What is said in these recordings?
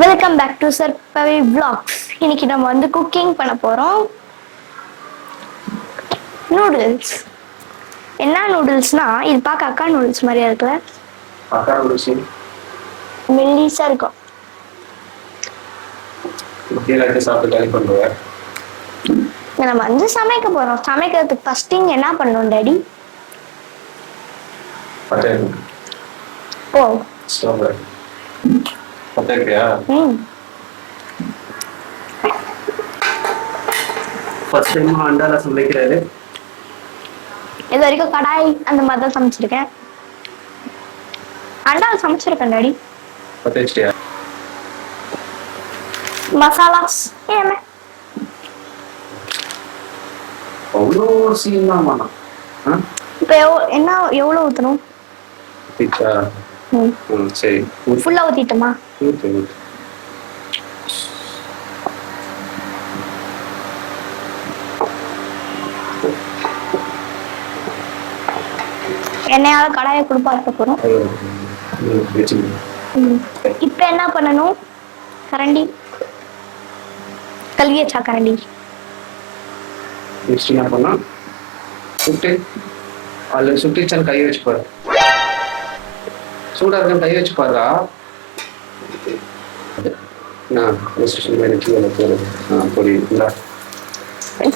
Welcome back to sir Pavi vlogs. இன்னைக்கு நம்ம வந்து குக்கிங் பண்ண போறோம். நூடுல்ஸ். என்ன நூடுல்ஸ்னா இது பார்க்க அக்கா நூடுல்ஸ் மாதிரியா இருக்குல்ல? அக்கா நூடுல்ஸ் மெல்லிசா இருக்கும். சாப்பிட்டு ட்ரை பண்ணுவேன். நம்ம வந்து சமைக்க போறோம். சமைக்கிறதுக்கு ஃபர்ஸ்ட் திங் என்ன பண்ணணும் டாடி? பட்டை ஓ ஸ்டவ்ல பட்டை இருக்கியா? ஃபர்ஸ்ட் டைம் அண்டால சமைக்கிறாரு. இது வரைக்கும் கடாய் அந்த மாதிரி தான் சமைச்சிருக்கேன். அண்டால சமைச்சிருக்கேன் டாடி. பட்டை வச்சிட்டியா? மசாலாஸ் ஏமே அவ்வளோ சீன்லாம் வேணாம். இப்போ என்ன எவ்வளோ ஊற்றணும்? பிச்சா சரி ஃபுல்லா ஊத்திட்டுமா? ஊத்து ஊத்து. எண்ணெயால கடாயை கொடுப்பாக்க போறோம். இப்ப என்ன பண்ணணும்? கரண்டி கல்வி வச்சா கரண்டி நெக்ஸ்ட் என்ன பண்ணா சுட்டு அதில் சுட்டிச்சான் கையை வச்சு பாரு. சூடா இருக்க கையை வச்சு பாருடா.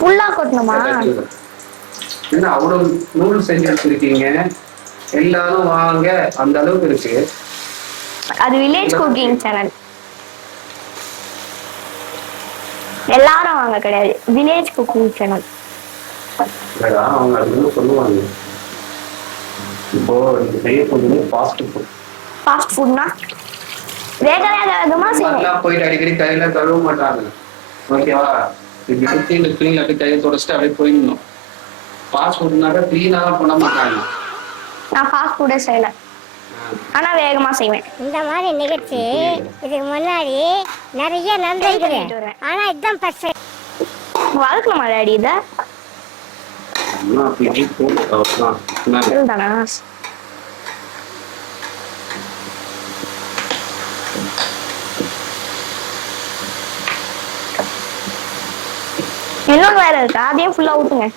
ஃபுல்லா கொட்டணுமா? என்ன அவ்வளவு நூல் செஞ்சு வச்சிருக்கீங்க, எல்லாரும் வாங்க, அந்த அளவுக்கு இருக்கு. அது வில்லேஜ் குக்கிங் சேனல். எல்லாரும் வாங்க கிடையாது, வில்லேஜ் குக்கிங் சேனல். அவங்க அது சொல்லுவாங்க. இப்போ நீங்க செய்ய போறது ஃபாஸ்ட் ஃபுட். ஃபாஸ்ட் ஃபுட்னா வேக வேகமா செய்யணும். போயிட்டு அடிக்கடி கையில கழுவ மாட்டாங்க. ஓகேவா? இப்படி சுத்தி இந்த கிளீன் அப்படி கையை தொடச்சிட்டு அப்படியே போயிடணும். ஃபாஸ்ட் ஃபுட்னாக்க கிளீனாக பண்ண மாட்டாங்க. நான் ஃபாஸ்ட் ஃபுட்டே செய்யல, ஆனா வேகமா செய்வேன். இந்த மாதிரி நிகழ்ச்சி இதுக்கு முன்னாடி நிறைய நடந்திருக்குது, ஆனா இதுதான் ஃபர்ஸ்ட். வளர்க்கணுமா டாடி இதை? தானா இன்னொன்று வேற இருக்கா? அதையும் ஃபுல்லா ஊத்துங்க.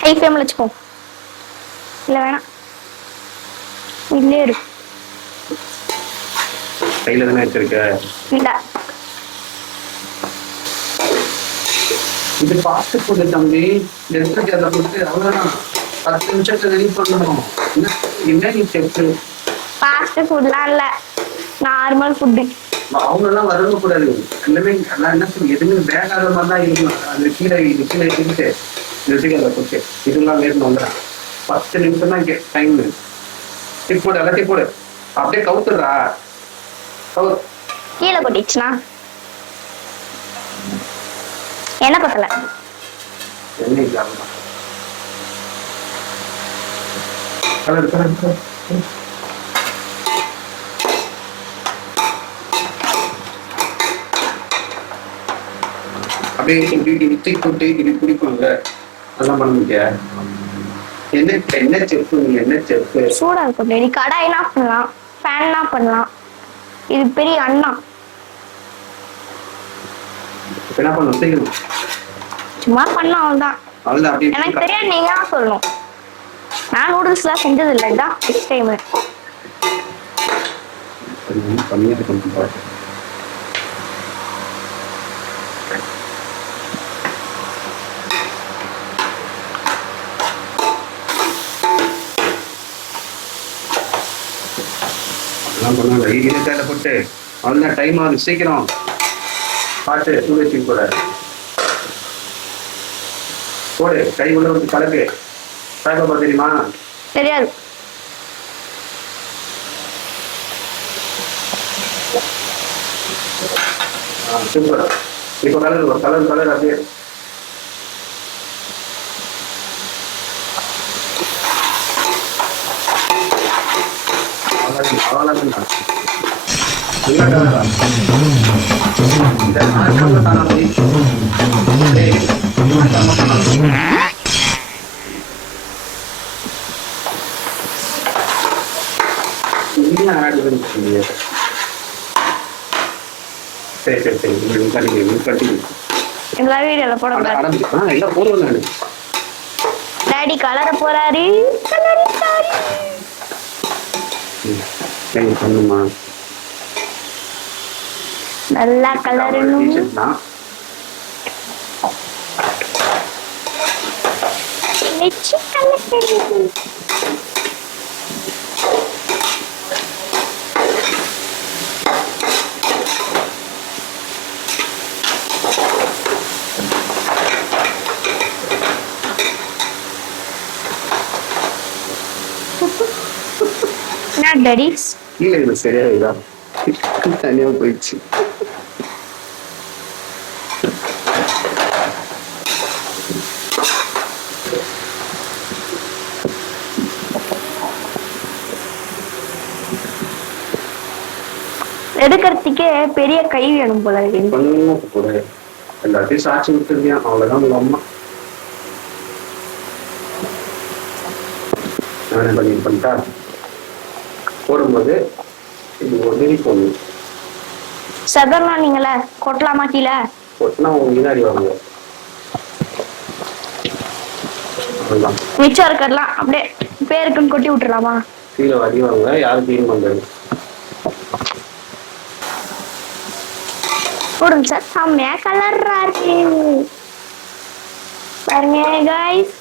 ஹை ஃப்ளேம்ல வச்சுக்கோ. இல்ல வேணாம், இல்லே இருக்கு. கையில தானே வச்சிருக்க? இல்ல, இது ஃபாஸ்ட் ஃபுட் தம்பி. எடுத்துட்டு அதை போட்டு அவ்வளோதான் 10 நிமிஷத்துல ரெடி பண்ணணும். என்ன நீ செப்பு? ஃபாஸ்ட் ஃபுட்லாம் இல்ல, நார்மல் ஃபுட்டு. அவங்க எல்லாம் வரவே கூடாது. எல்லாமே எல்லாம் என்ன சொல்லி எதுவுமே வேகாத மாதிரி தான் இருக்கணும். அது கீழே இது கீழே எடுத்துக்கிட்டு எடுத்துக்க போட்டு இதெல்லாம் வேணும் வந்துடும். 10 நிமிஷம் தான் டைம். டிப் போடு, எல்லாத்தையும் போடு. அப்படியே கவுத்துடுறா. கீழே கொட்டிச்சுனா என்ன பத்தல? என்ன இல்லாம கலர் கலர் கலர். அப்படியே இப்படி இழுத்து போட்டு இப்படி பிடிப்பாங்க. அதெல்லாம் பண்ண முடியாது. என்ன என்ன செப்பு? நீ என்ன செப்பு? சூடா இருக்கும். நீ கடாய்னா பண்ணலாம், ஃபேன்னா பண்ணலாம். இது பெரிய அண்ணா. என்ன பண்ணணும்? செய்யணும். சும்மா பண்ண அவ்வளவுதான். அவ்வளவுதான். அப்படி எனக்கு தெரியாது, நீங்க தான் சொல்லணும். நான் நூடுல்ஸ் எல்லாம் செஞ்சது இல்லை, இதான் ஃபர்ஸ்ட் டைம். கம்மியா இருக்கு. பண்ண போட்டு அவ்வளோதான். டைம் ஆகுது, சீக்கிரம் பார்த்து சூழ்ச்சி போட போடு. கை உள்ள வந்து கலக்கு. சாய்பாபா தெரியுமா? தெரியாது. சூப்பர். இப்போ கலர் கலர் கலர் அப்படியே அவ்வளோதான். என்ன ஆடுதுன்னு தெரியல. சரி சரி சரி கண்டினியூ. எல்லா வீடியோல போட எல்லாம் போடுவேன் நான். டாடி கலர போறாரு. பண்ணுமா நல்லா கலரணும். நிச்சு கலர். என்ன டாடி கீழே இது சரியா இதா தனியா போயிடுச்சு. எடுக்கிறதுக்கே பெரிய கை வேணும் போல இருக்கு. எல்லாத்தையும் சாட்சி விட்டுருக்கியா அவ்வளவுதான் உங்க அம்மா. நான் பண்ணிட்டா போடும்போது இது உதவி போடணும். சதர்லாம் நீங்கள கொட்டலாமா கீழே கொட்டினா அவங்க முன்னாடி வாங்க. மிச்சம் இருக்கிறதுலாம் அப்படியே பேருக்குன்னு கொட்டி விட்டுலாமா? கீழே வடிவாங்க. யாரும் கிளீன் பண்றது போடுங்க சார். செம்மையா கலர்ரா இருக்கு பாருங்க கைஸ்.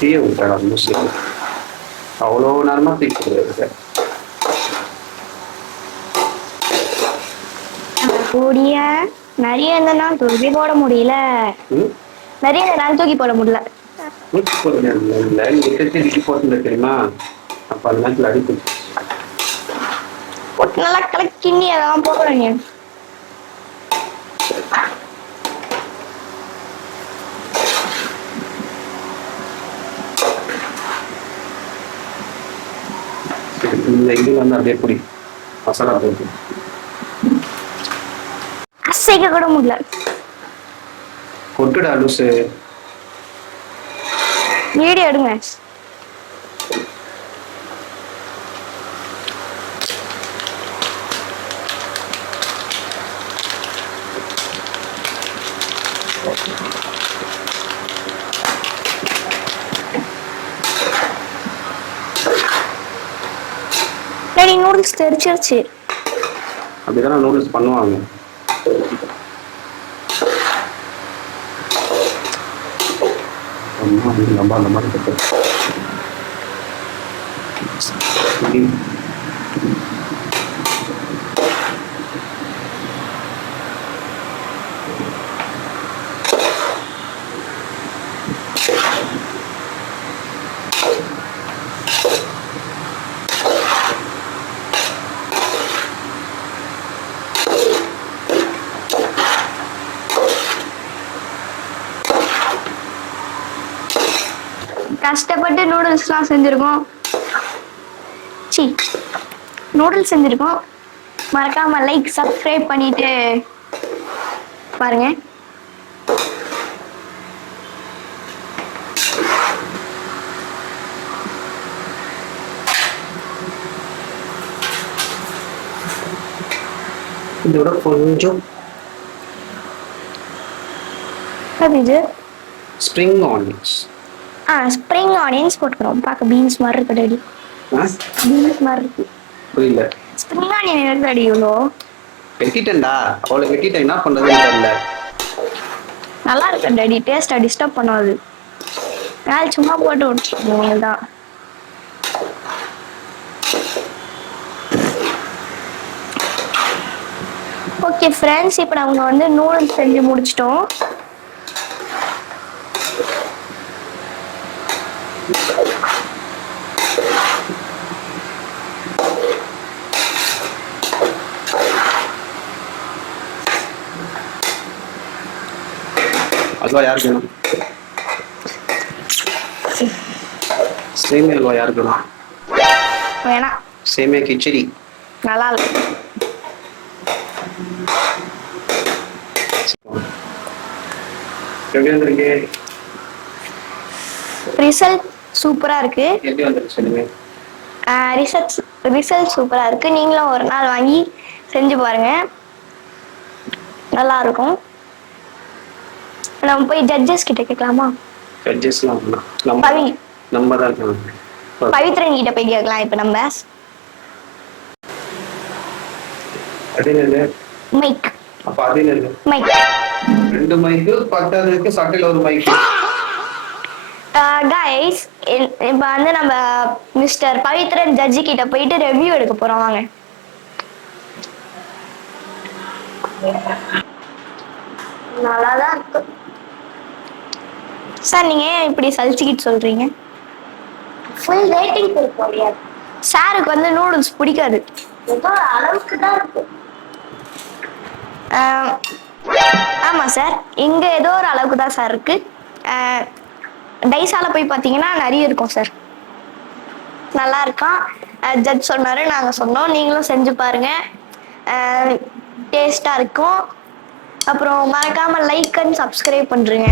டீயை விட்டாடா மூசி. அவ்வளோ நேரமா தீக்கிறது சார். கூடிய நிறைய இருந்தனா தூக்கி போட முடியல. நிறைய நான் தூக்கி போட முடியல. போட்டு தெரியுமா? அப்ப அந்த நேரத்தில் அடிப்பு நல்லா கலக்கிண்ணி அதெல்லாம் போடுறீங்க. இந்த இது வந்து அப்படியே பொடி மசாலா போட்டு அசைக்க கூட முடியல. கொட்டுடா லூசு. வீடியோ எடுங்க. நூடுல்ஸ் தெரிச்சிருச்சு. அப்படிதான் நூடுல்ஸ் பண்ணுவாங்க. அந்த மாதிரி கஷ்டப்பட்டு நூடுல்ஸ்லாம் செஞ்சிருக்கோம். நூடுல்ஸ் செஞ்சிருக்கோம். மறக்காம லைக் சப்ஸ்கிரைப் பண்ணிட்டு பாருங்க. இதோட கொஞ்சம் இது ஸ்ப்ரிங் ஆனியன்ஸ். ஸ்ப்ரிங் ஆனியன்ஸ் போட்டுக்கிறோம். பார்க்க பீன்ஸ் மாதிரி இருக்கு டாடி. பீன்ஸ் மாதிரி இருக்கு. புரியல. ஸ்ப்ரிங் ஆனியன் இருக்கு டாடி. இவ்வளோ வெட்டிட்டேன்டா. அவ்வளோ வெட்டிட்டேன். என்ன பண்றதுன்னு தெரியல. நல்லா இருக்கு டாடி. டேஸ்ட்டை டிஸ்டர்ப் பண்ணாது. நான் சும்மா போட்டு விட்டுருக்கோம் தான். ஓகே ஃப்ரெண்ட்ஸ், இப்போ நாங்கள் வந்து நூடுல்ஸ் செஞ்சு முடிச்சிட்டோம். அல்வா யாருக்கு வேணும்? சேமியா அல்வா யாருக்கு வேணும்? வேணாம். சேமியா கிச்சடி நல்லா இருக்கு. எப்படி வந்திருக்கு? ரிசல்ட் சூப்பராக இருக்குது. எப்படி வந்துருக்கு சொல்லுங்க. ரிசல்ட் சூப்பராக இருக்குது. நீங்களும் ஒரு நாள் வாங்கி செஞ்சு பாருங்கள், நல்லா இருக்கும். நம்ம போய் ஜட்ஜஸ் கிட்ட கேட்கலாமா? ஜட்ஜஸ்லாம் நம்ம தான் இருக்காங்க. பவித்ரன் கிட்ட போய் கேட்கலாம். இப்போ நம்ம மைக் அப்ப அது என்ன? மைக் 2 மைக்கு பக்கத்துக்கு சட்டையில ஒரு மைக். கைஸ், இப்போ வந்து நம்ம மிஸ்டர் பவித்ரன் ஜட்ஜி கிட்ட போயிட்டு ரிவ்யூ எடுக்க போறோம். வாங்க. நல்லாதான் இருக்கு சார். நீங்க ஏன் இப்படி சலிச்சுக்கிட்டு சொல்றீங்க? ஃபுல் ரேட்டிங் கொடுக்க முடியாது. சாருக்கு வந்து நூடுல்ஸ் பிடிக்காது, ஏதோ அளவுக்கு தான் இருக்கு. ஆமா சார், இங்க ஏதோ ஒரு அளவுக்கு தான் சார் இருக்கு. டைஸால போய் பார்த்தீங்கன்னா நிறைய இருக்கும் சார். நல்லா இருக்கான். ஜட்ஜ் சொன்னாரு, நாங்க சொன்னோம். நீங்களும் செஞ்சு பாருங்க, டேஸ்டா இருக்கும். அப்புறம் மறக்காம லைக் அண்ட் சப்ஸ்கிரைப் பண்றீங்க.